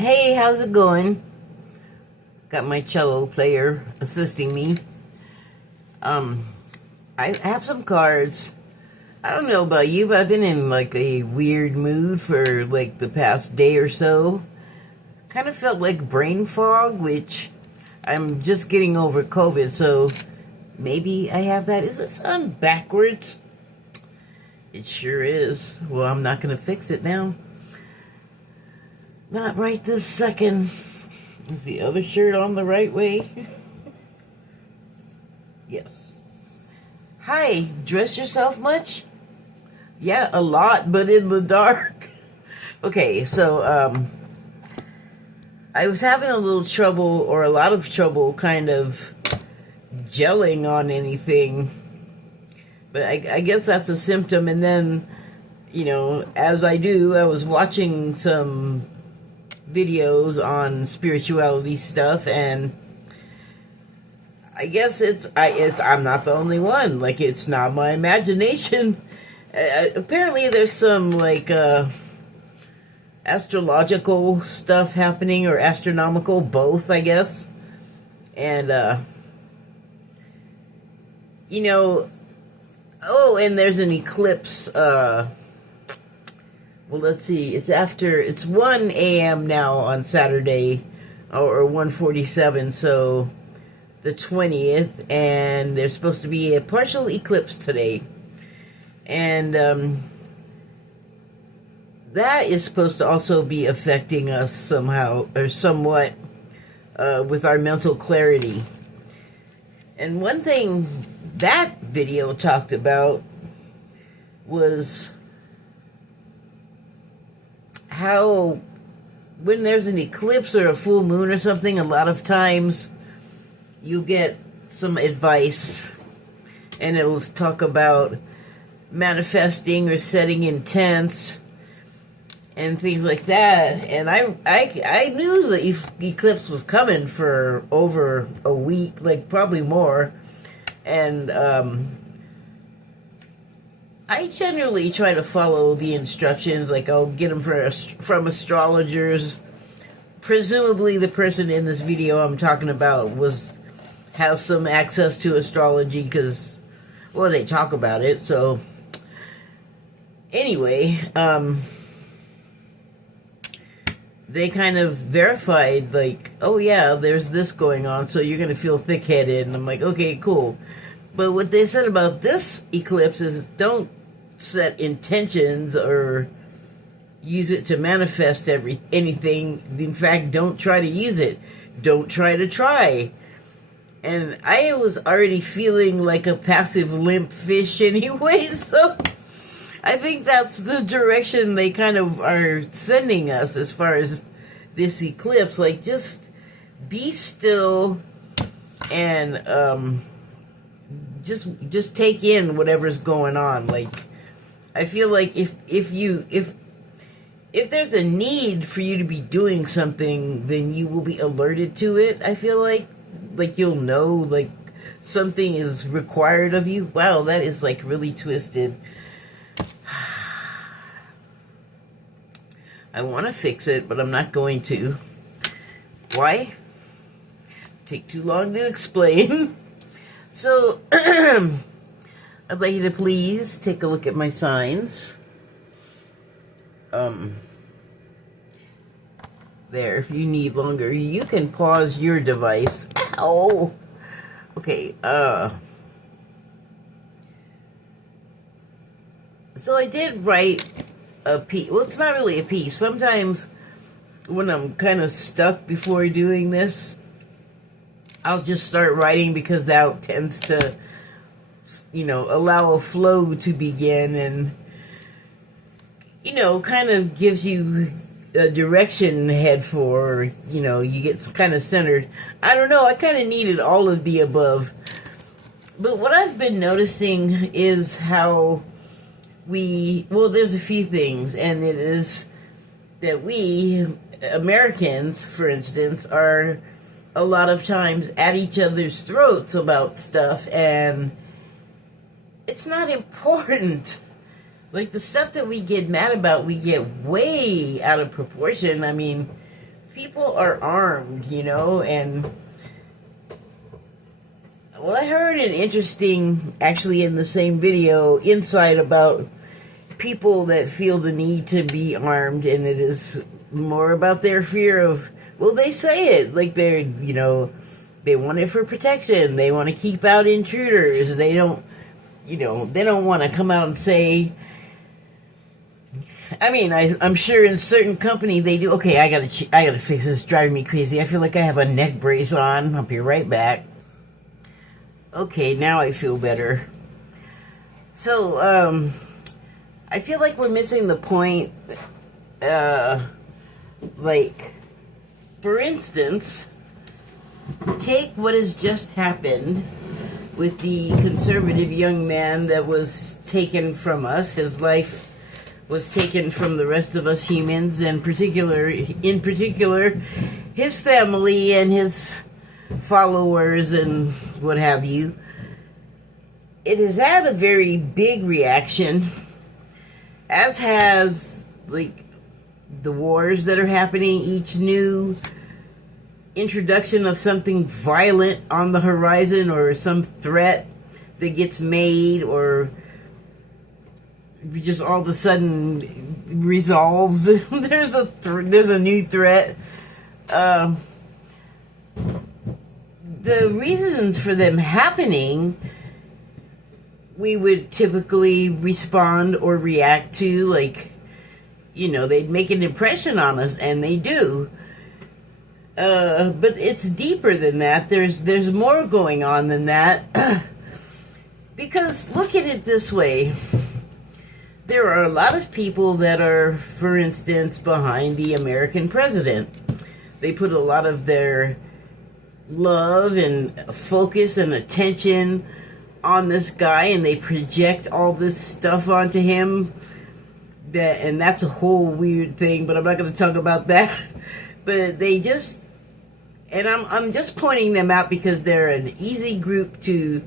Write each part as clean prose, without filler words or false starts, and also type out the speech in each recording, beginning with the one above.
Hey, how's it going? Got my cello player assisting me. I have some cards. I don't know about you, but I've been in like a weird mood for like the past day or so. Kind of felt like brain fog, which I'm just getting over COVID, so maybe I have that. Is the sun backwards? It sure is. Well, I'm not gonna fix it now. Not right this second. Is the other shirt on the right way? Yes. Hi, dress yourself much? Yeah, a lot, but in the dark. Okay, so, I was having a little trouble, or a lot of trouble, kind of gelling on anything. But I guess that's a symptom, and then, you know, as I do, I was watching some videos on spirituality stuff, and I guess I'm not the only one. Like, it's not my imagination. Apparently there's some like astrological stuff happening, or astronomical, both, I guess. And you know, oh, and there's an eclipse. Well, let's see. It's 1 a.m. now on Saturday, or 1:47, so the 20th, and there's supposed to be a partial eclipse today. And that is supposed to also be affecting us somehow, or somewhat, with our mental clarity. And one thing that video talked about was how when there's an eclipse or a full moon or something, a lot of times you get some advice, and it'll talk about manifesting or setting intents and things like that. And I knew the eclipse was coming for over a week, like probably more. And I generally try to follow the instructions. Like, I'll get them from astrologers. Presumably the person in this video I'm talking about has some access to astrology, because, well, they talk about it. So anyway, they kind of verified, like, oh yeah, there's this going on, so you're going to feel thick-headed. And I'm like, okay, cool. But what they said about this eclipse is, don't set intentions or use it to manifest anything. In fact, don't try to use it. Don't try to try. And I was already feeling like a passive limp fish anyway, so I think that's the direction they kind of are sending us as far as this eclipse. Like, just be still and just take in whatever's going on. Like, I feel like if there's a need for you to be doing something, then you will be alerted to it. I feel like you'll know, like, something is required of you. Wow, that is like really twisted. I want to fix it, but I'm not going to. Why? Take too long to explain. So, I'd like you to please take a look at my signs. There, if you need longer, you can pause your device. Ow! Okay, so I did write a piece. Well, it's not really a piece. Sometimes when I'm kind of stuck before doing this, I'll just start writing, because that tends to, you know, allow a flow to begin, and, you know, kind of gives you a direction to head for, you know, you get kind of centered. I don't know, I kind of needed all of the above. But what I've been noticing is how there's a few things, and it is that we, Americans, for instance, are a lot of times at each other's throats about stuff, and it's not important. Like, the stuff that we get mad about, we get way out of proportion. I mean, people are armed, you know, and well, I heard an interesting, actually in the same video, insight about people that feel the need to be armed, and it is more about their fear of, well, they say it, like they're, you know, they want it for protection, they want to keep out intruders, they don't, you know, they don't want to come out and say, I mean, I'm sure in certain company they do, okay, I gotta fix this, it's driving me crazy, I feel like I have a neck brace on, I'll be right back. Okay, now I feel better. So, I feel like we're missing the point, like, for instance, take what has just happened with the conservative young man that was taken from us. His life was taken from the rest of us humans, and in particular, his family and his followers and what have you. It has had a very big reaction, as has, like, the wars that are happening. Each new introduction of something violent on the horizon, or some threat that gets made, or just all of a sudden resolves. There's a new threat. The reasons for them happening, we would typically respond or react to, like, you know, they'd make an impression on us, and they do. But it's deeper than that. There's more going on than that. Because look at it this way. There are a lot of people that are, for instance, behind the American president. They put a lot of their love and focus and attention on this guy, and they project all this stuff onto him. And that's a whole weird thing, but I'm not going to talk about that. But they just, and I'm just pointing them out because they're an easy group to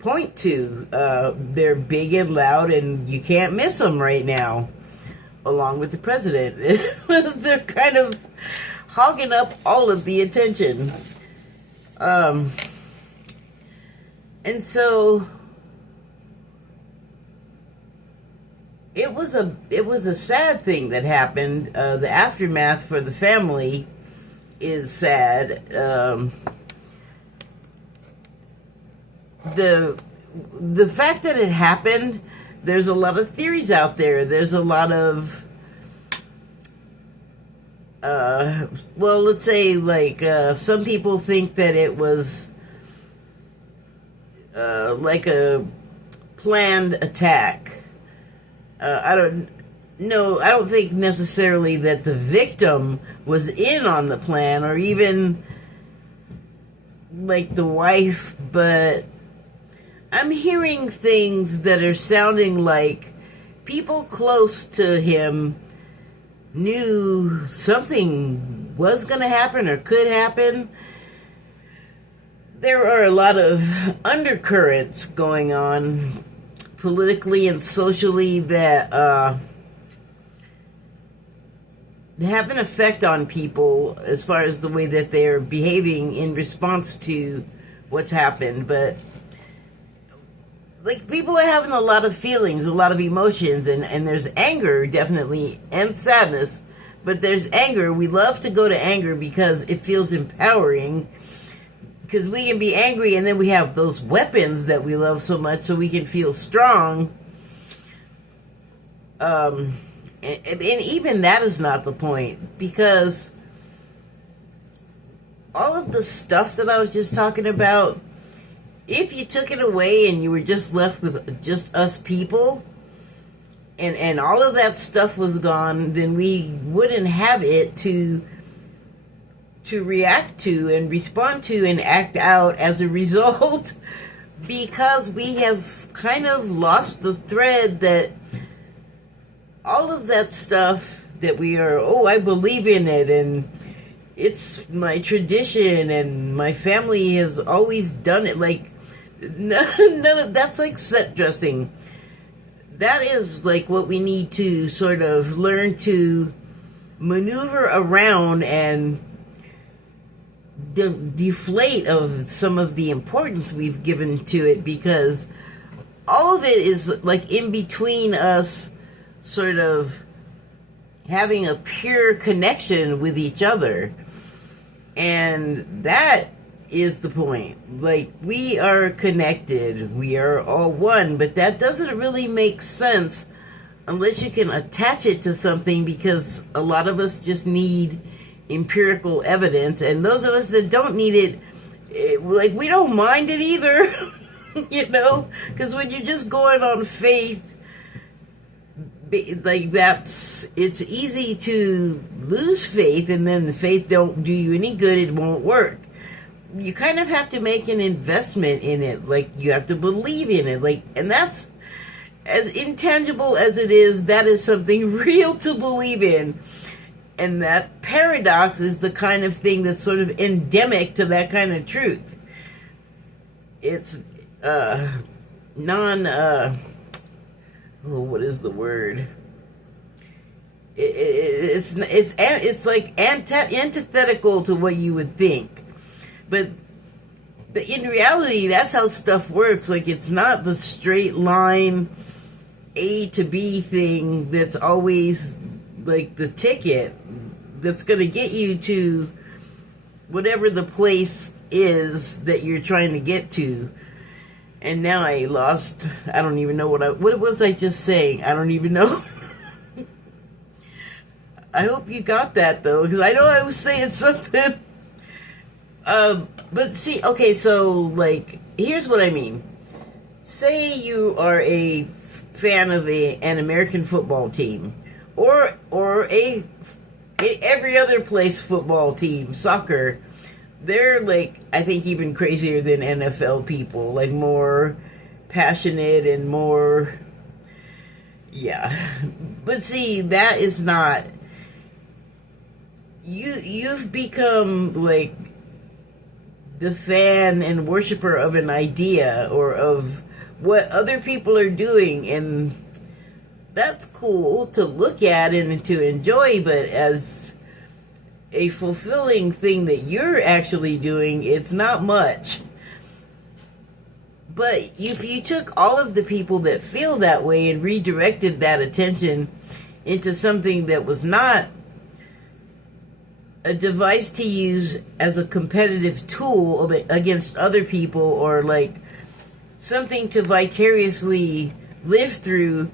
point to. They're big and loud, and you can't miss them right now, along with the president. They're kind of hogging up all of the attention. And so it was a sad thing that happened. The aftermath for the family is sad. The fact that it happened, there's a lot of theories out there. There's a lot of well, let's say, like, some people think that it was like a planned attack. I don't think necessarily that the victim was in on the plan, or even like the wife, but I'm hearing things that are sounding like people close to him knew something was going to happen or could happen. There are a lot of undercurrents going on politically and socially that have an effect on people as far as the way that they're behaving in response to what's happened. But, like, people are having a lot of feelings, a lot of emotions, and there's anger, definitely, and sadness, but there's anger. We love to go to anger because it feels empowering, because we can be angry and then we have those weapons that we love so much, so we can feel strong. And even that is not the point, because all of the stuff that I was just talking about, if you took it away and you were just left with just us people, and all of that stuff was gone, then we wouldn't have it to react to and respond to and act out as a result, because we have kind of lost the thread that all of that stuff that we are, I believe in it, and it's my tradition, and my family has always done it. Like, none of that's like set dressing. That is like what we need to sort of learn to maneuver around and deflate of some of the importance we've given to it, because all of it is like in between us sort of having a pure connection with each other. And that is the point. Like, we are connected, we are all one, but that doesn't really make sense unless you can attach it to something, because a lot of us just need empirical evidence, and those of us that don't need it, like, we don't mind it either. You know, because when you're just going on faith, like, it's easy to lose faith, and then the faith don't do you any good, it won't work. You kind of have to make an investment in it, like, you have to believe in it, like, and that's, as intangible as it is, that is something real to believe in. And that paradox is the kind of thing that's sort of endemic to that kind of truth. It's what is the word? It's like antithetical to what you would think, but in reality, that's how stuff works. Like, it's not the straight line A to B thing that's always like the ticket that's going to get you to whatever the place is that you're trying to get to. And now I don't even know what was I just saying? I don't even know. I hope you got that, though, because I know I was saying something. But see, okay, so, like, here's what I mean. Say you are a fan of an American football team, or every other place football team, soccer. They're, like, I think even crazier than NFL people, like, more passionate and more, yeah. But see, that is not, you've become, like, the fan and worshiper of an idea or of what other people are doing, and that's cool to look at and to enjoy, but as a fulfilling thing that you're actually doing, it's not much. But if you took all of the people that feel that way and redirected that attention into something that was not a device to use as a competitive tool against other people, or like something to vicariously live through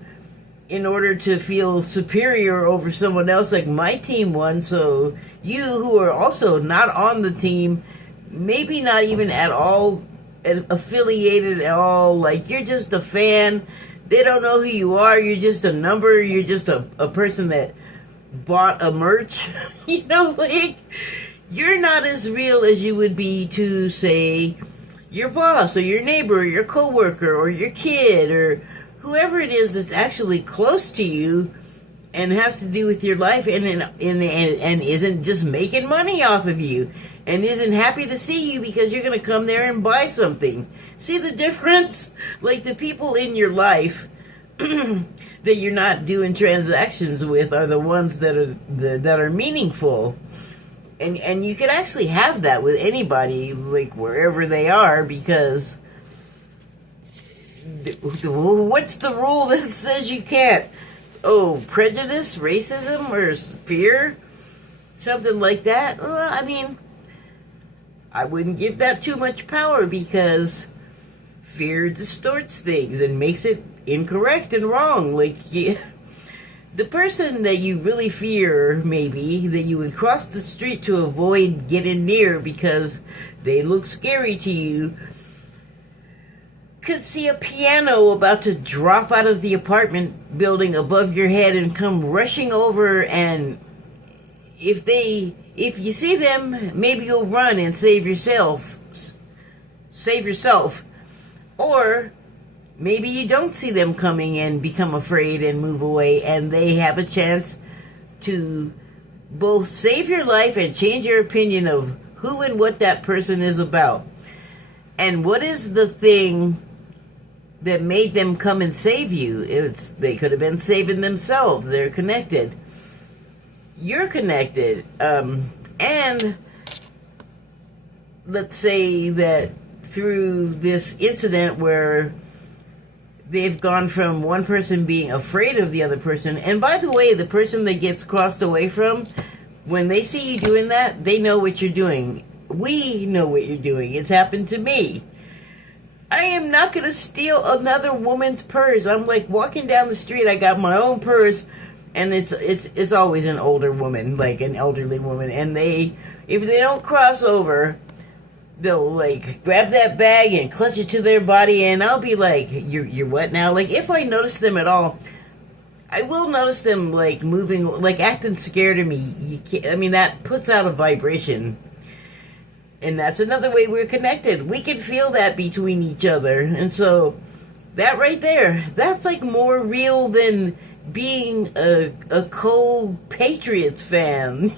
in order to feel superior over someone else, like my team won, so you who are also not on the team, maybe not even at all affiliated at all, like you're just a fan, they don't know who you are, you're just a number, you're just a person that bought a merch, you know, like, you're not as real as you would be to, say, your boss or your neighbor or your coworker or your kid or whoever it is that's actually close to you and has to do with your life and isn't just making money off of you and isn't happy to see you because you're going to come there and buy something. See the difference? Like, the people in your life that you're not doing transactions with are the ones that are meaningful. And you can actually have that with anybody, like, wherever they are, because what's the rule that says you can't? Oh, prejudice, racism, or fear? Something like that? Well, I mean, I wouldn't give that too much power, because fear distorts things and makes it incorrect and wrong. Like, yeah, the person that you really fear, maybe, that you would cross the street to avoid getting near because they look scary to you, could see a piano about to drop out of the apartment building above your head and come rushing over, and if you see them, maybe you'll run and save yourself, or maybe you don't see them coming and become afraid and move away, and they have a chance to both save your life and change your opinion of who and what that person is about. And what is the thing that made them come and save you? They could have been saving themselves. They're connected. you're connected. And let's say that through this incident where they've gone from one person being afraid of the other person, and by the way, the person that gets crossed away from, when they see you doing that, they know what you're doing. We know what you're doing. It's happened to me. I am not going to steal another woman's purse. I'm like walking down the street, I got my own purse, and it's always an older woman, like an elderly woman, and if they don't cross over, they'll like grab that bag and clutch it to their body, and I'll be like, you're what now? Like, if I notice them at all, I will notice them like moving, like acting scared of me. You can't, I mean, that puts out a vibration. And that's another way we're connected. We can feel that between each other. And so that right there, that's like more real than being a co-Patriots fan.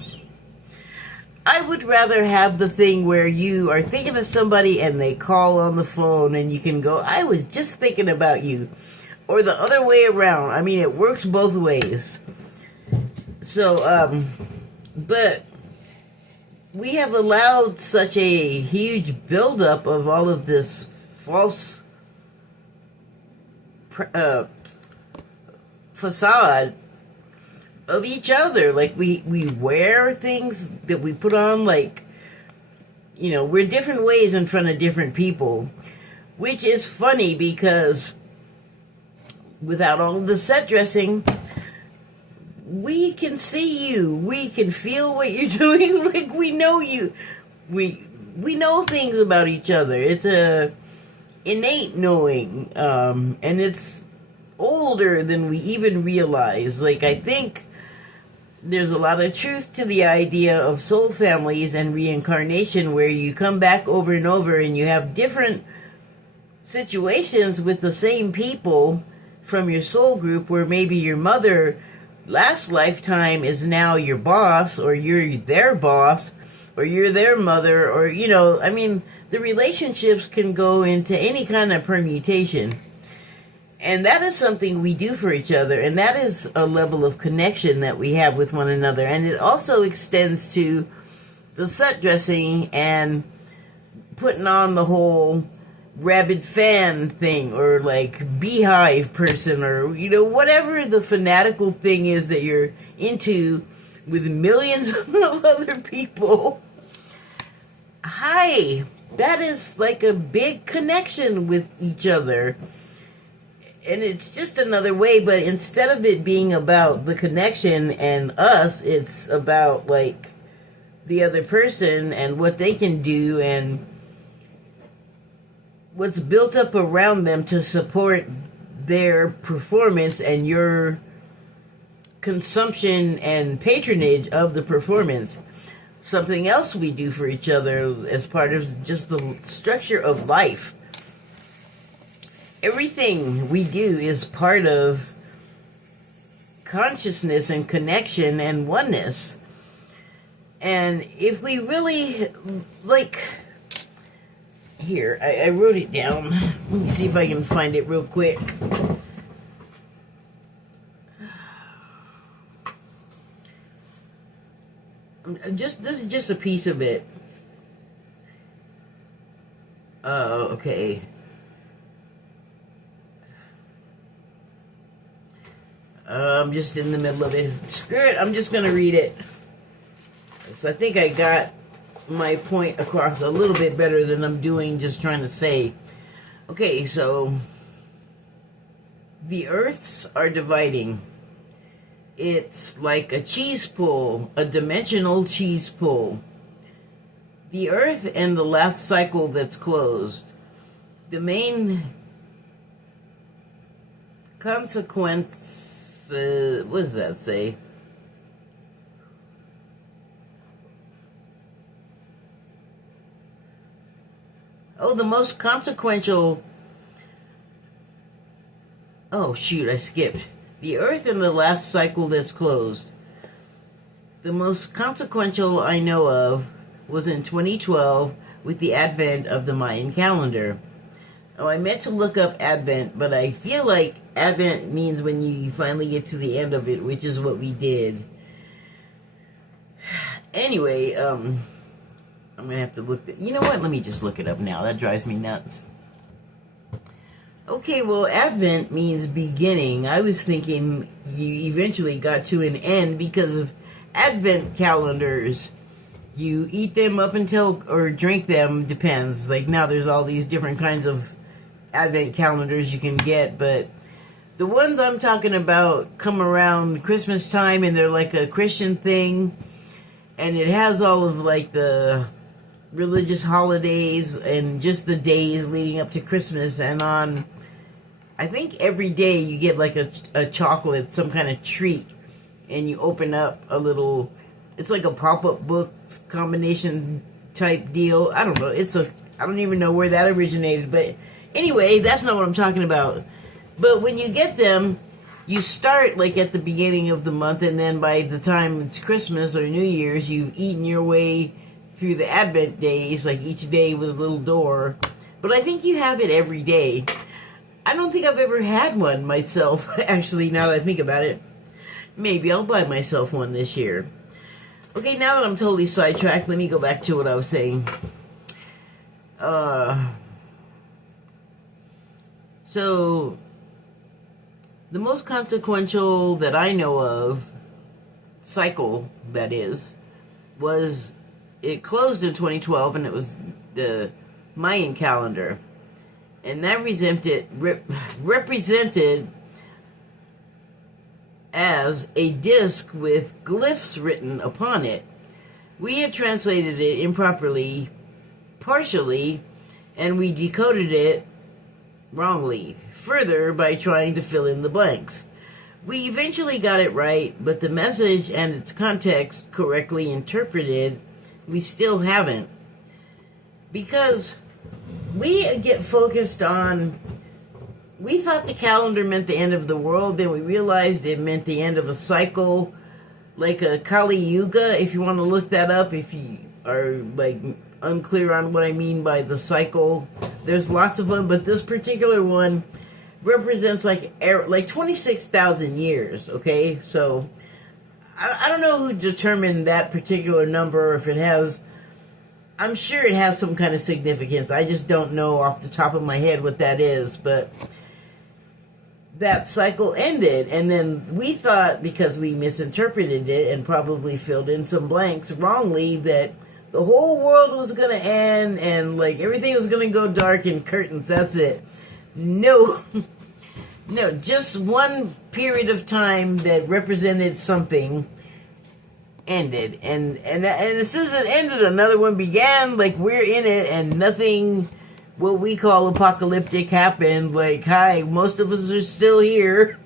I would rather have the thing where you are thinking of somebody and they call on the phone and you can go, I was just thinking about you. Or the other way around. I mean, it works both ways. So, but we have allowed such a huge buildup of all of this false facade of each other. Like, we wear things that we put on, like, you know, we're different ways in front of different people, which is funny because without all of the set dressing, we can see you. We can feel what you're doing. Like, we know you. We know things about each other. It's a innate knowing, and it's older than we even realize. Like, I think there's a lot of truth to the idea of soul families and reincarnation, where you come back over and over and you have different situations with the same people from your soul group, where maybe your mother last lifetime is now your boss, or you're their boss, or you're their mother, or, you know, I mean, the relationships can go into any kind of permutation. And that is something we do for each other, and that is a level of connection that we have with one another. And it also extends to the set dressing and putting on the whole rabid fan thing, or like beehive person, or, you know, whatever the fanatical thing is that you're into with millions of other people. Hi, that is like a big connection with each other. And it's just another way, but instead of it being about the connection and us, it's about like the other person and what they can do and what's built up around them to support their performance and your consumption and patronage of the performance. Something else we do for each other as part of just the structure of life. Everything we do is part of consciousness and connection and oneness. And if we really, like, here, I wrote it down. Let me see if I can find it real quick. This is just a piece of it. Okay. I'm just in the middle of it. Screw it, I'm just going to read it. So I think I got my point across a little bit better than I'm doing just trying to say. Okay, so the earths are dividing. It's like a cheese pull, a dimensional cheese pull. The earth and the last cycle that's closed. The main consequence, what does that say? Oh, the most consequential. Oh, shoot, I skipped. The earth and the last cycle that's closed. The most consequential I know of was in 2012 with the advent of the Mayan calendar. Oh, I meant to look up Advent, but I feel like Advent means when you finally get to the end of it, which is what we did. Anyway, I'm gonna have to look. You know what? Let me just look it up now. That drives me nuts. Okay, well, Advent means beginning. I was thinking you eventually got to an end because of Advent calendars. You eat them up until, or drink them, depends. Like now there's all these different kinds of Advent calendars you can get, but the ones I'm talking about come around Christmas time and they're like a Christian thing, and it has all of like the religious holidays and just the days leading up to Christmas, and on I think every day you get like a chocolate, some kind of treat, and you open up a little, it's like a pop-up book combination type deal. I don't know, I don't even know where that originated, but anyway, that's not what I'm talking about. But when you get them, you start like at the beginning of the month, and then by the time it's Christmas or New Year's, you've eaten your way through the Advent days, like each day with a little door. But I think you have it every day. I don't think I've ever had one myself, actually, now that I think about it. Maybe I'll buy myself one this year. Okay, now that I'm totally sidetracked, let me go back to what I was saying. So, the most consequential that I know of, cycle, that is, was, it closed in 2012, and it was the Mayan calendar. And that represented as a disc with glyphs written upon it. We had translated it improperly, partially, and we decoded it wrongly, further by trying to fill in the blanks. We eventually got it right, but the message and its context correctly interpreted, we still haven't. Because we get focused on, we thought the calendar meant the end of the world, then we realized it meant the end of a cycle, like a Kali Yuga, if you want to look that up, if you are like unclear on what I mean by the cycle. There's lots of them, but this particular one represents like 26,000 years, okay? So, I don't know who determined that particular number, or if it has, I'm sure it has some kind of significance. I just don't know off the top of my head what that is, but that cycle ended, and then we thought, because we misinterpreted it and probably filled in some blanks wrongly, that the whole world was going to end and like everything was going to go dark and curtains, that's it. No. No, just one period of time that represented something ended, and as soon as it ended, another one began. Like, we're in it, and nothing what we call apocalyptic happened. Like, hi, most of us are still here.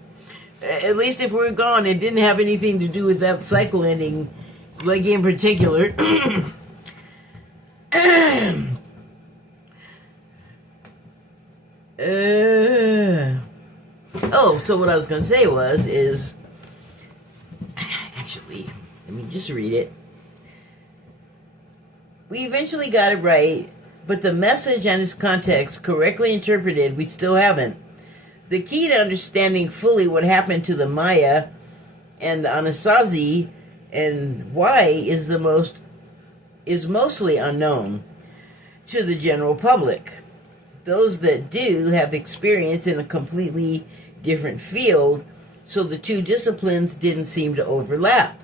At least if we're gone, it didn't have anything to do with that cycle ending, like in particular. Oh, so what I was going to say is, actually, let me just read it. We eventually got it right, but the message and its context correctly interpreted, we still haven't. The key to understanding fully what happened to the Maya and the Anasazi and why is mostly unknown to the general public. Those that do have experience in a completely different field, so the two disciplines didn't seem to overlap.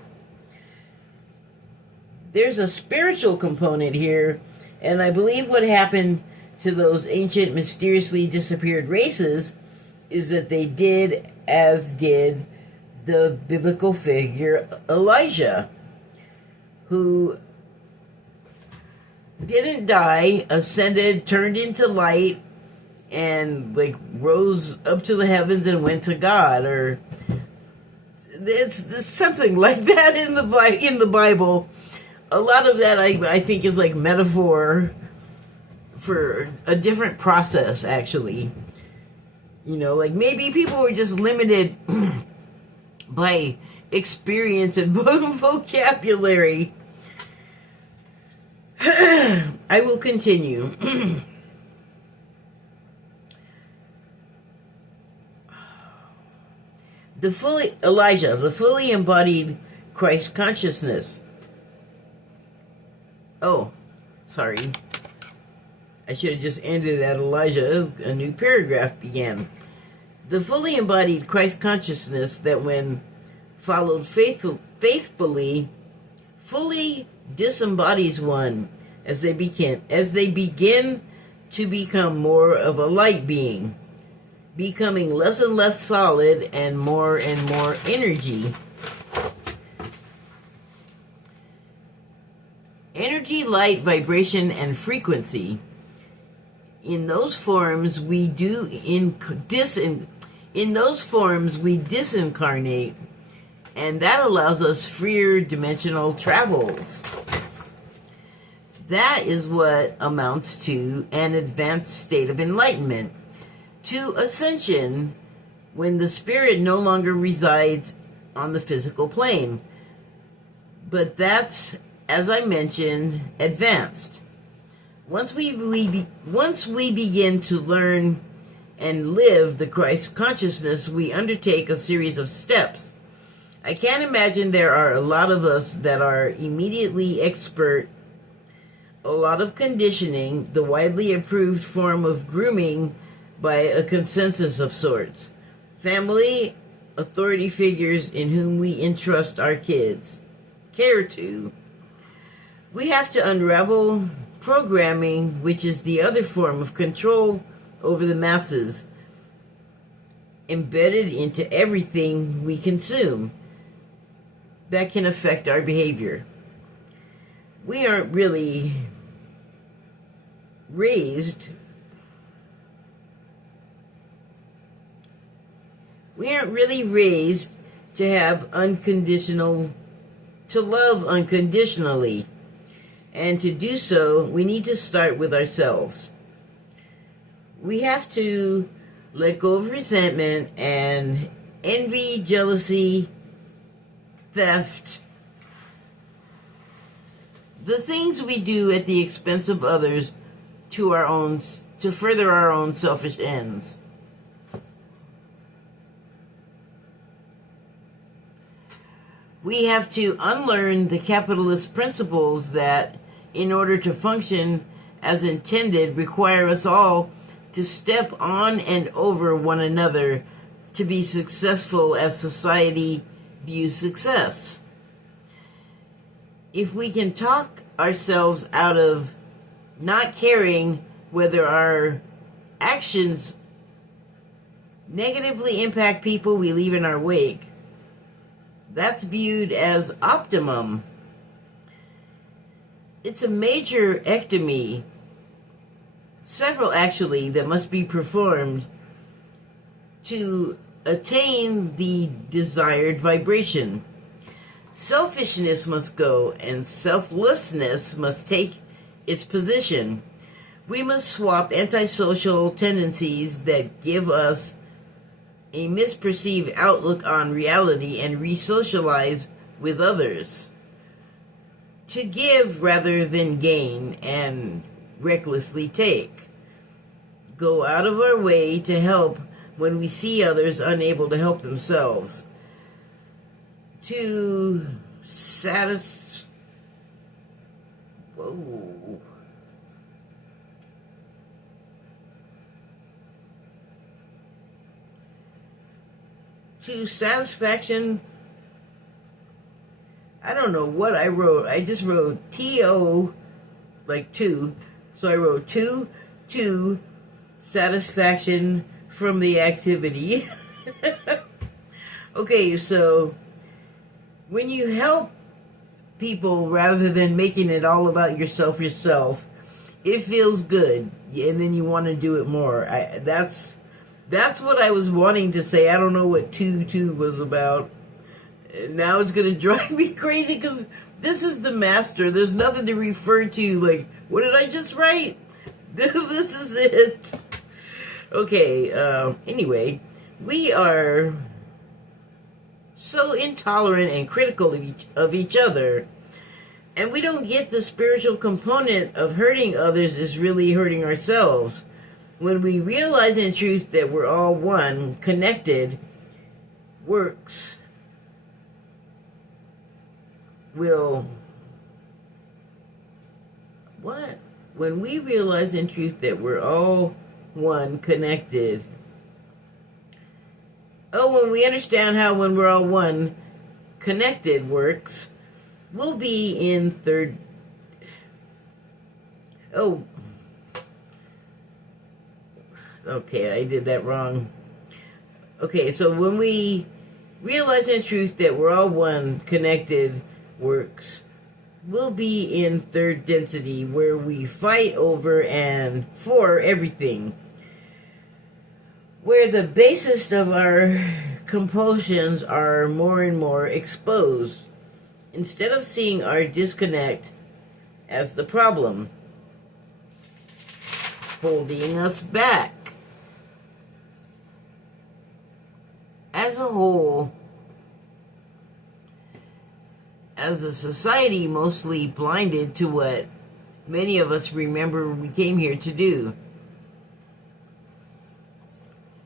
There's a spiritual component here, and I believe what happened to those ancient, mysteriously disappeared races is that they did as did the biblical figure Elijah, who didn't die, ascended, turned into light, and like rose up to the heavens and went to God, or it's something like that in the Bible. A lot of that I think is like metaphor for a different process, actually. You know, like maybe people were just limited by experience and vocabulary. I will continue. The fully embodied Christ consciousness. Oh, sorry. I should have just ended at Elijah. A new paragraph began. The fully embodied Christ consciousness that, when followed faithfully, fully disembodies one as they begin to become more of a light being, becoming less and less solid and more energy. Energy, light, vibration, and frequency. In those forms we disincarnate, and that allows us freer dimensional travels. That is what amounts to an advanced state of enlightenment, to ascension, when the spirit no longer resides on the physical plane. But that's, as I mentioned, advanced. Once we begin to learn and live the Christ consciousness, we undertake a series of steps. I can't imagine there are a lot of us that are immediately expert. A lot of conditioning, the widely approved form of grooming by a consensus of sorts. Family, authority figures in whom we entrust our kids. Care to. We have to unravel programming, which is the other form of control over the masses, embedded into everything we consume, that can affect our behavior. We aren't really raised to have to love unconditionally. And to do so, we need to start with ourselves. We have to let go of resentment and envy, jealousy, theft, the things we do at the expense of others to further our own selfish ends. We have to unlearn the capitalist principles that, in order to function as intended, require us all to step on and over one another to be successful as society views success. If we can talk ourselves out of not caring whether our actions negatively impact people we leave in our wake, that's viewed as optimum. It's a major ectomy, several actually, that must be performed to attain the desired vibration. Selfishness must go, and selflessness must take its position. We must swap antisocial tendencies that give us a misperceived outlook on reality and re-socialize with others. To give rather than gain and recklessly take. Go out of our way to help when we see others unable to help themselves. To satisfaction. I don't know what I wrote. I just wrote T-O, like two. So I wrote to satisfaction from the activity. Okay, so when you help people rather than making it all about yourself, it feels good. And then you want to do it more. That's what I was wanting to say. I don't know what 2 was about. Now it's going to drive me crazy because this is the master. There's nothing to refer to. Like, what did I just write? This is it. Okay, anyway, we are so intolerant and critical of each other. And we don't get the spiritual component of hurting others is really hurting ourselves. When we realize in truth that we're all one, connected, works will What? When we realize in truth that we're all one, connected. Oh, when we understand how when we're all one, connected works, we'll be in third. Oh. Okay, I did that wrong. Okay, so when we realize in truth that we're all one, connected works, we'll be in third density where we fight over and for everything. Where the basis of our compulsions are more and more exposed, instead of seeing our disconnect as the problem, holding us back. As a whole, as a society mostly blinded to what many of us remember we came here to do.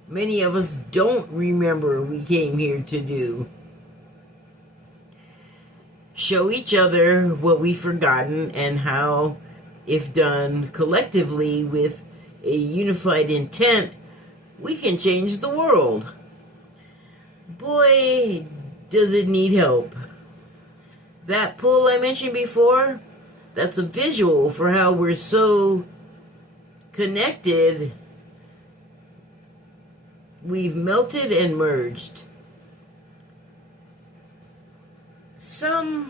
Many of us don't remember we came here to do. Show each other what we've forgotten and how, if done collectively with a unified intent, we can change the world. Boy, does it need help. That pull I mentioned before, that's a visual for how we're so connected. We've melted and merged. Where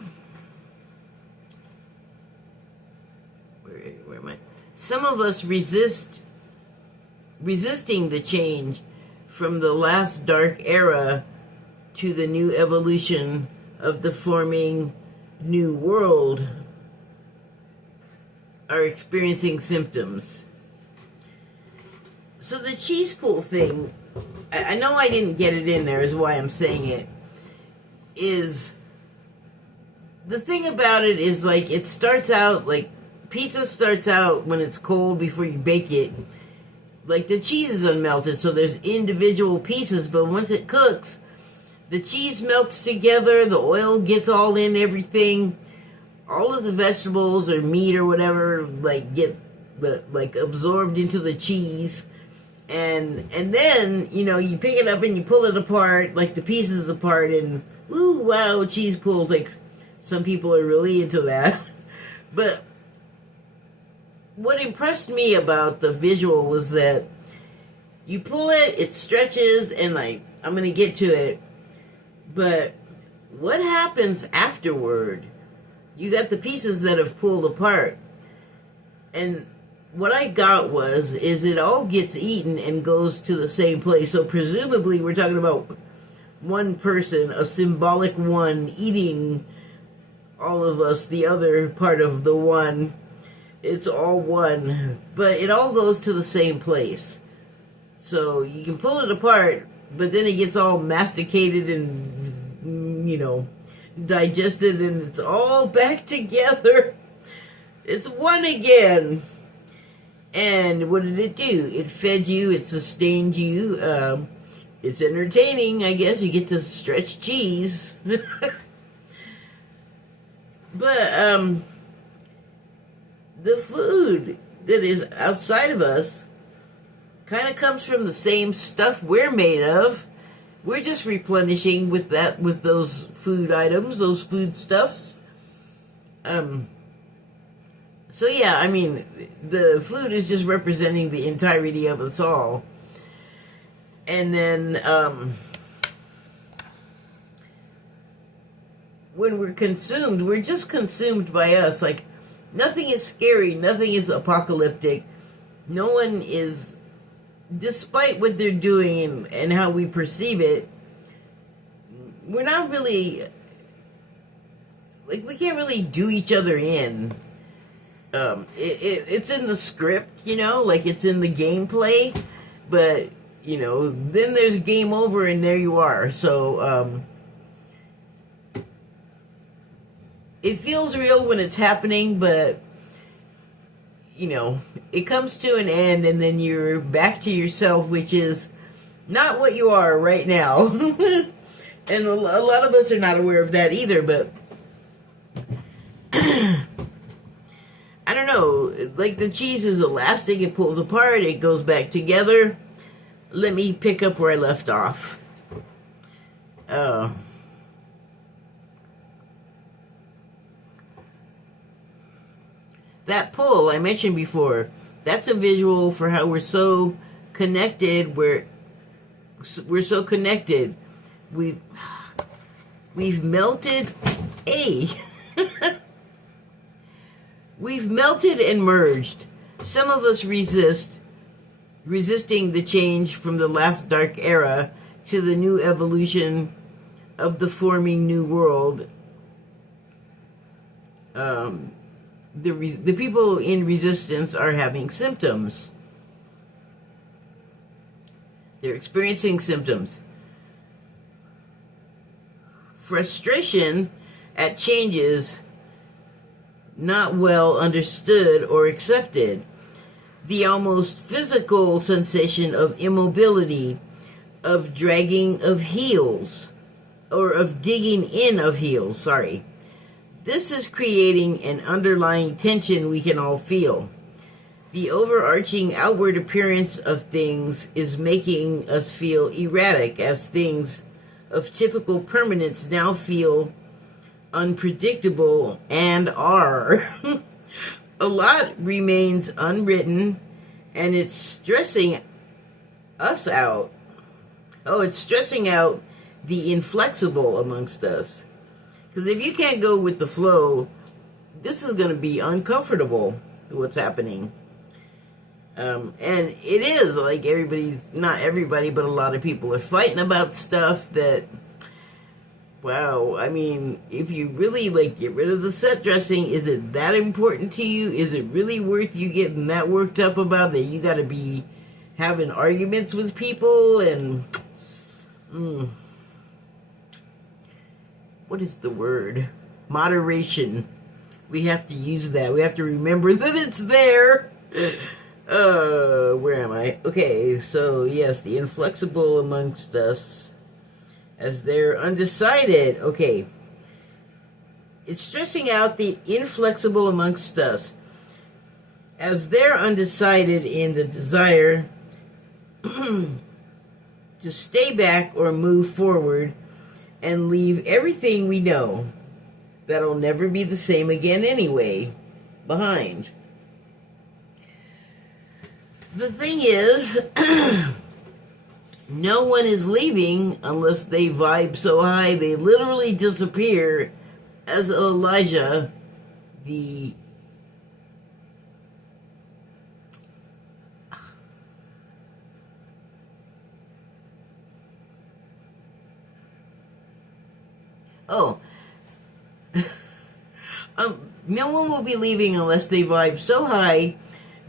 am I? Some of us resisting the change from the last dark era to the new evolution of the forming new world are experiencing symptoms. So the cheese pool thing, I know I didn't get it in there is why I'm saying it, is the thing about it is like it starts out like pizza starts out when it's cold before you bake it. Like the cheese is unmelted, so there's individual pieces, but once it cooks, the cheese melts together, the oil gets all in everything, all of the vegetables or meat or whatever get absorbed into the cheese, and then you pick it up and you pull it apart, like the pieces apart, and ooh wow, cheese pulls. Like some people are really into that, but what impressed me about the visual was that you pull it, it stretches, and I'm gonna get to it. But what happens afterward? You got the pieces that have pulled apart. And what I got is it all gets eaten and goes to the same place. So presumably we're talking about one person, a symbolic one, eating all of us, the other part of the one. It's all one. But it all goes to the same place. So you can pull it apart, but then it gets all masticated and, digested, and it's all back together. It's one again. And what did it do? It fed you, it sustained you. It's entertaining, I guess. You get to stretch cheese. But the food that is outside of us kind of comes from the same stuff we're made of. We're just replenishing with those food items, those food stuffs. So yeah, I mean, the food is just representing the entirety of us all. And then when we're consumed, we're just consumed by us. Like, nothing is scary, nothing is apocalyptic. No one is, despite what they're doing and how we perceive it, we're not really, we can't really do each other in. It's in the script, it's in the gameplay, but, then there's game over and there you are. So, it feels real when it's happening, but, it comes to an end and then you're back to yourself, which is not what you are right now. And a lot of us are not aware of that either, but I don't know. like the cheese is elastic, it pulls apart, it goes back together. Let me pick up where I left off. That pull I mentioned before, that's a visual for how we're so connected. We're so connected. We've melted. We've melted and merged. Some of us resisting the change from the last dark era to the new evolution of the forming new world. The people in resistance are having symptoms. They're experiencing symptoms. Frustration at changes not well understood or accepted. The almost physical sensation of immobility, of dragging of heels, or of digging in of heels, sorry. This is creating an underlying tension we can all feel. The overarching outward appearance of things is making us feel erratic, as things of typical permanence now feel unpredictable and are. A lot remains unwritten, and it's stressing us out. Oh, it's stressing out the inflexible amongst us. Because if you can't go with the flow, this is going to be uncomfortable, what's happening. And it is, like, not everybody, but a lot of people are fighting about stuff that, wow, I mean, if you really, like, get rid of the set dressing, is it that important to you? Is it really worth you getting that worked up about that you got to be having arguments with people? And, what is the word? Moderation. We have to use that. We have to remember that it's there. Where am I? Okay, so yes, the inflexible amongst us, as they're undecided. Okay. It's stressing out the inflexible amongst us, as they're undecided in the desire to stay back or move forward and leave everything we know that'll never be the same again anyway behind. The thing is, no one is leaving unless they vibe so high they literally disappear, as Elijah, the no one will be leaving unless they vibe so high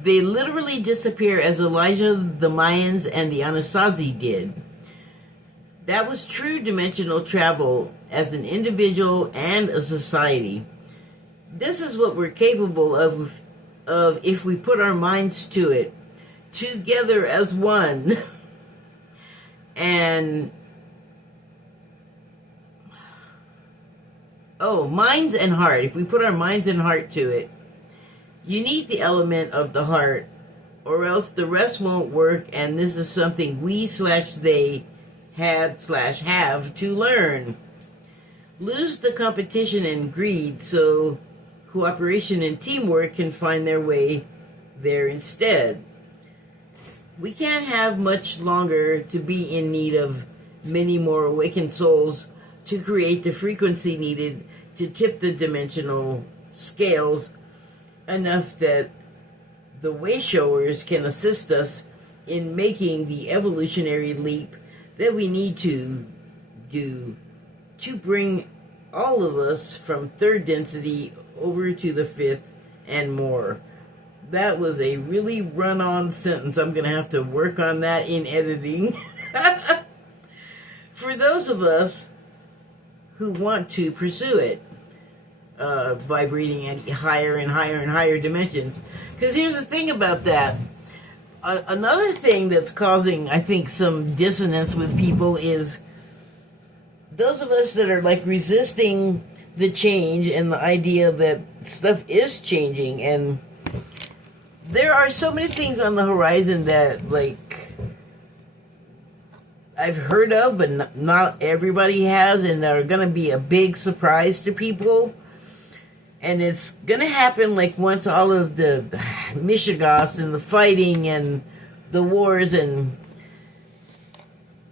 they literally disappear, as Elijah, the Mayans, and the Anasazi did. That was true dimensional travel as an individual and a society. This is what we're capable of if we put our minds to it, together as one. And minds and heart. If we put our minds and heart to it, you need the element of the heart, or else the rest won't work, and this is something we/they have to learn. Lose the competition and greed so cooperation and teamwork can find their way there instead. We can't have much longer to be in need of many more awakened souls to create the frequency needed to tip the dimensional scales enough that the way showers can assist us in making the evolutionary leap that we need to do to bring all of us from third density over to the fifth and more. That was a really run-on sentence. I'm going to have to work on that in editing. For those of us who want to pursue it, vibrating at higher and higher and higher dimensions. Because here's the thing about that. Another thing that's causing, I think, some dissonance with people is those of us that are like resisting the change and the idea that stuff is changing, and there are so many things on the horizon that, like, I've heard of, but not everybody has, and that are going to be a big surprise to people. And it's going to happen, like, once all of the Michigas and the fighting and the wars and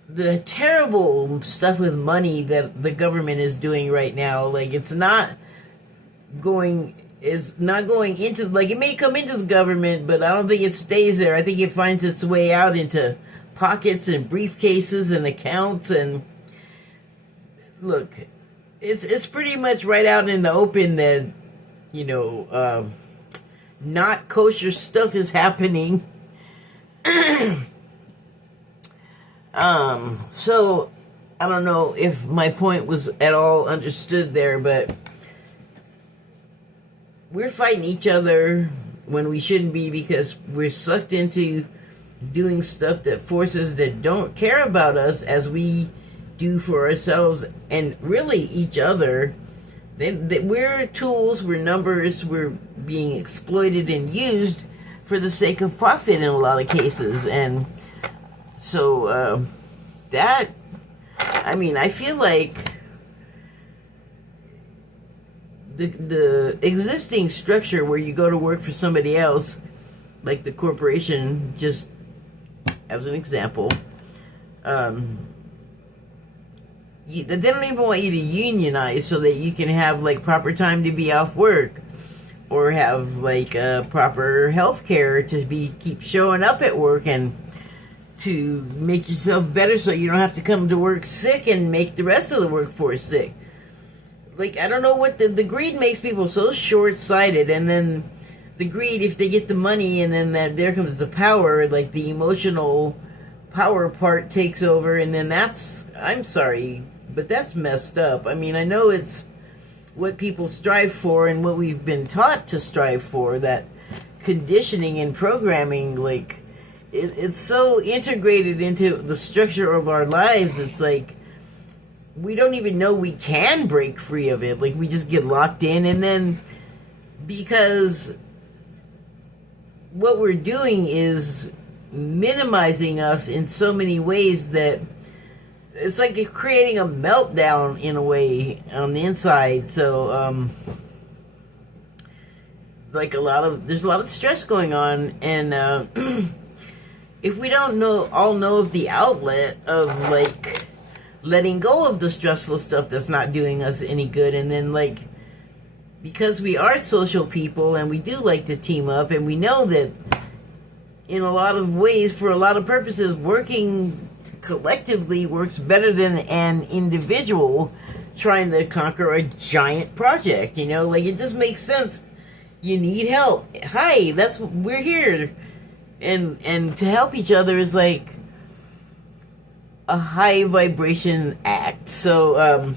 the terrible stuff with money that the government is doing right now, like, it's not going into, like, it may come into the government, but I don't think it stays there. I think it finds its way out into pockets and briefcases and accounts. And look, it's pretty much right out in the open that, you know, not kosher stuff is happening. So I don't know if my point was at all understood there, but we're fighting each other when we shouldn't be, because we're sucked into doing stuff that forces that don't care about us as we do for ourselves and really each other. We're tools, we're numbers, we're being exploited and used for the sake of profit in a lot of cases. And so I feel like the existing structure where you go to work for somebody else, like the corporation, just as an example, they don't even want you to unionize so that you can have, like, proper time to be off work, or have, like, proper health care to keep showing up at work and to make yourself better so you don't have to come to work sick and make the rest of the workforce sick. Like, I don't know what the greed makes people so short-sighted, and then the greed, if they get the money, and then there comes the power, like the emotional power part takes over, and then that's, I'm sorry, but that's messed up. I mean, I know it's what people strive for and what we've been taught to strive for, that conditioning and programming, like, it's so integrated into the structure of our lives. It's like we don't even know we can break free of it. Like, we just get locked in, and then because what we're doing is minimizing us in so many ways that it's like you're creating a meltdown in a way on the inside. So like there's a lot of stress going on, and if we don't all know of the outlet of, like, letting go of the stressful stuff that's not doing us any good, and then, like, because we are social people and we do like to team up, and we know that in a lot of ways, for a lot of purposes, working collectively works better than an individual trying to conquer a giant project, you know? Like, it just makes sense. You need help. Hi, we're here. And to help each other is like a high vibration act. So,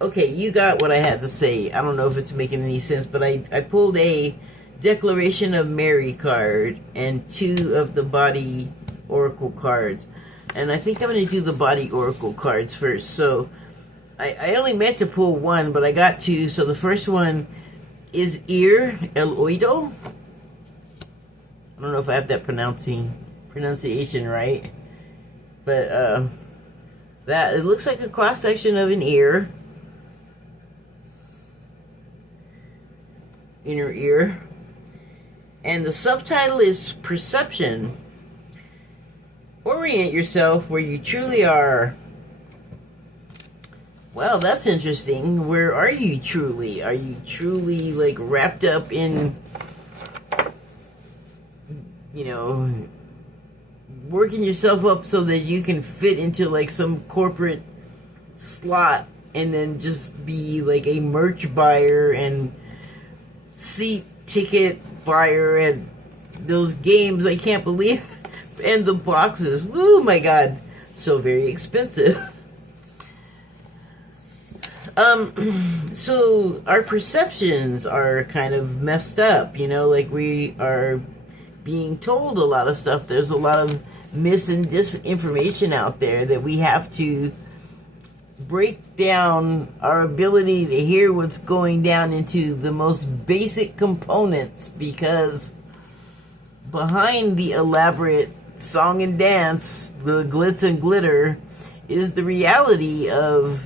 okay, you got what I had to say. I don't know if it's making any sense, but I pulled a Declaration of Mary card and 2 of the body oracle cards. And I think I'm going to do the body oracle cards first. So I only meant to pull 1, but I got 2. So the first one is Ir El Oido. I don't know if I have that pronunciation right. But that, it looks like a cross section of an ear. Inner ear. And the subtitle is Perception. Orient yourself where you truly are. Well, that's interesting. Where are you truly? Are you truly, like, wrapped up in, you know, working yourself up so that you can fit into, like, some corporate slot and then just be like a merch buyer and seat ticket buyer at those games? I can't believe. And the boxes, oh my god, so very expensive. So our perceptions are kind of messed up, you know, like we are being told a lot of stuff. There's a lot of mis and disinformation out there that we have to break down our ability to hear what's going down into the most basic components, because behind the elaborate song and dance, the glitz and glitter, is the reality of,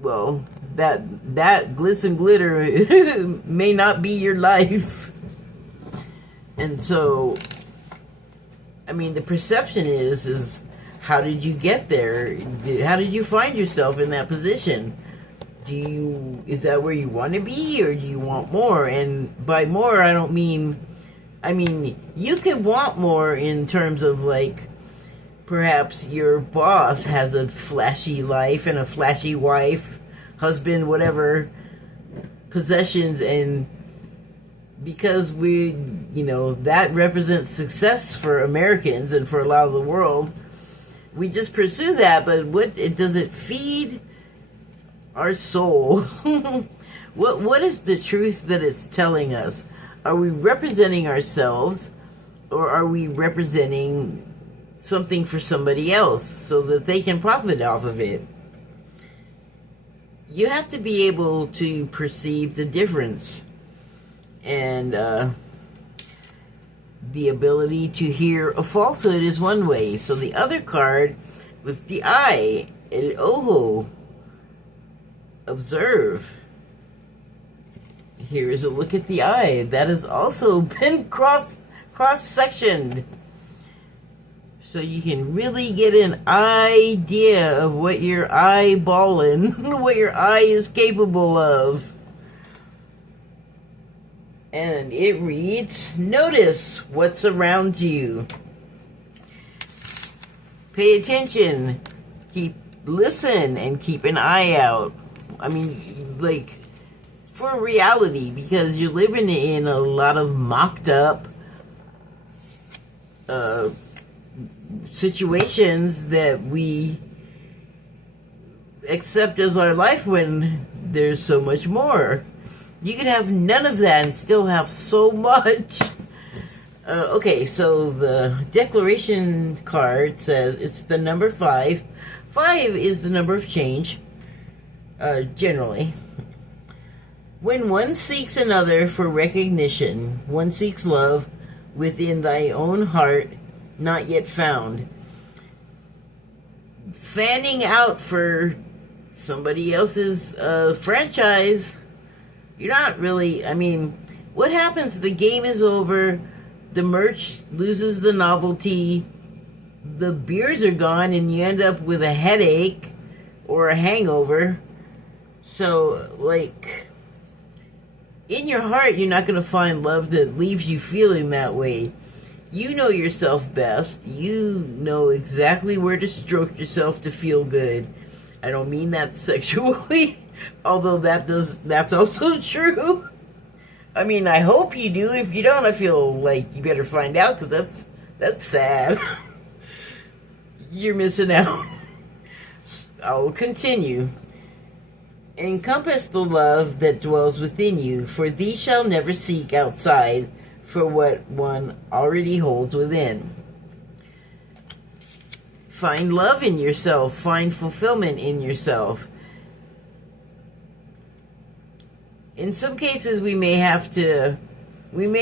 well, that glitz and glitter may not be your life. And so, I mean, the perception is how did you get there? How did you find yourself in that position? Is that where you want to be, or do you want more? And by more, I mean, you can want more in terms of, like, perhaps your boss has a flashy life and a flashy wife, husband, whatever, possessions, and because that represents success for Americans and for a lot of the world, we just pursue that. But does it feed our soul? What is the truth that it's telling us? Are we representing ourselves, or are we representing something for somebody else so that they can profit off of it? You have to be able to perceive the difference, and the ability to hear a falsehood is one way. So the other card was the eye, el ojo, observe. Here is a look at the eye that has also been cross-sectioned, so you can really get an idea of what you're eyeballing, what your eye is capable of. And it reads, notice what's around you. Pay attention. Listen and keep an eye out. I mean, like, for reality, because you're living in a lot of mocked up situations that we accept as our life when there's so much more. You can have none of that and still have so much. Okay, so the declaration card says it's the number 5. 5 is the number of change, generally. When one seeks another for recognition, one seeks love within thy own heart, not yet found. Fanning out for somebody else's franchise, you're not really, what happens? The game is over, the merch loses the novelty, the beers are gone, and you end up with a headache or a hangover. So, like, in your heart, you're not going to find love that leaves you feeling that way. You know yourself best. You know exactly where to stroke yourself to feel good. I don't mean that sexually, although that's also true. I hope you do. If you don't, I feel like you better find out, because that's sad. You're missing out. I'll continue. Encompass the love that dwells within you, for thee shall never seek outside for what one already holds within. Find love in yourself. Find fulfillment in yourself. In some cases, we may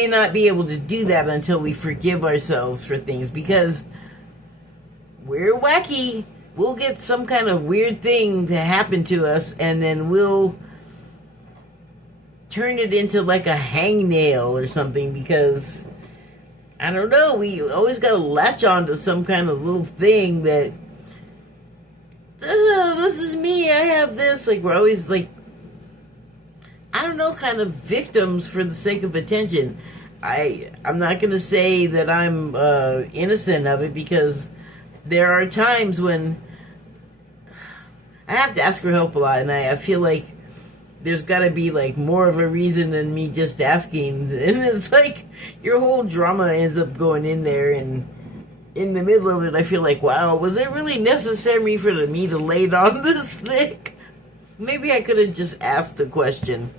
not be able to do that until we forgive ourselves for things, because we're wacky. We'll get some kind of weird thing to happen to us, and then we'll turn it into like a hangnail or something, because, I don't know, we always got to latch on to some kind of little thing that, oh, this is me, I have this. Like, we're always like, I don't know, kind of victims for the sake of attention. I'm not going to say that I'm innocent of it, because there are times when I have to ask for help a lot, and I feel like there's got to be like more of a reason than me just asking. And it's like your whole drama ends up going in there, and in the middle of it, I feel like, wow, was it really necessary for me to lay it on this thick? Maybe I could have just asked the question.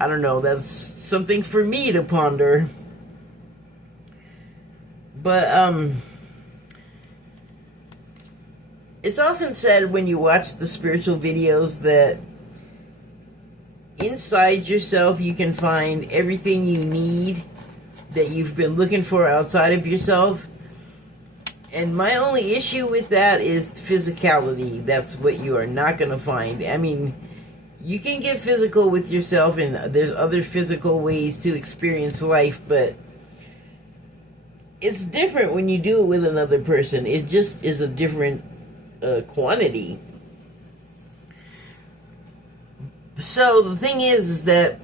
I don't know. That's something for me to ponder. But, it's often said when you watch the spiritual videos that inside yourself you can find everything you need that you've been looking for outside of yourself. And my only issue with that is physicality. That's what you are not going to find. I mean, you can get physical with yourself, and there's other physical ways to experience life, but it's different when you do it with another person. It just is a different quantity. So the thing is that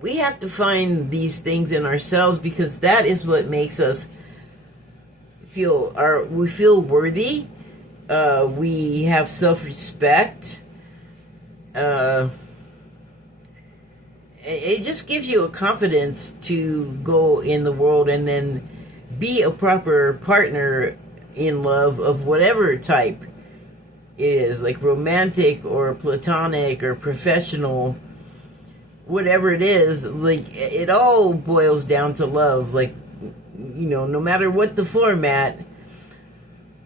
we have to find these things in ourselves, because that is what makes us we feel worthy. We have self-respect. It just gives you a confidence to go in the world and then be a proper partner in love of whatever type it is, like romantic or platonic or professional, whatever it is. Like, it all boils down to love. Like, you know, no matter what the format,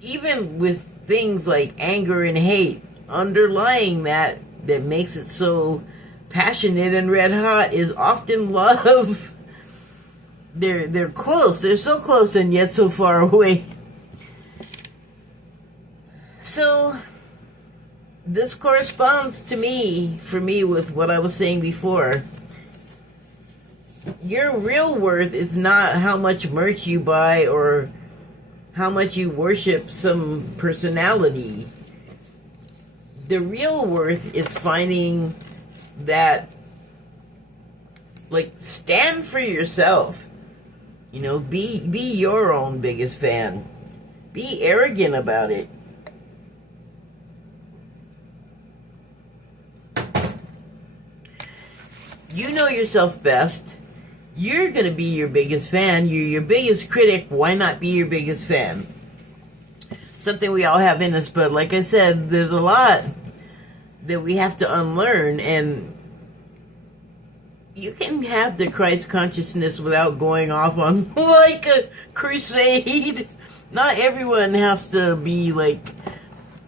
even with things like anger and hate, underlying that makes it so passionate and red hot is often love. They're close. They're so close and yet so far away. So this corresponds to for me with what I was saying before. Your real worth is not how much merch you buy or how much you worship some personality. The real worth is finding that, like, stand for yourself. You know, be your own biggest fan. Be arrogant about it. You know yourself best. You're going to be your biggest fan. You're your biggest critic. Why not be your biggest fan? Something we all have in us, but like I said, there's a lot that we have to unlearn, and you can have the Christ consciousness without going off on like a crusade. Not everyone has to be like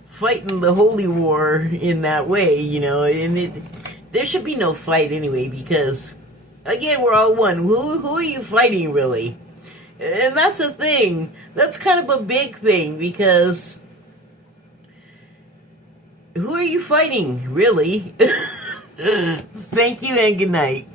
fighting the holy war in that way, you know, and there should be no fight anyway, because again, we're all one. Who are you fighting, really? And that's a thing. That's kind of a big thing, because who are you fighting, really? Thank you and good night.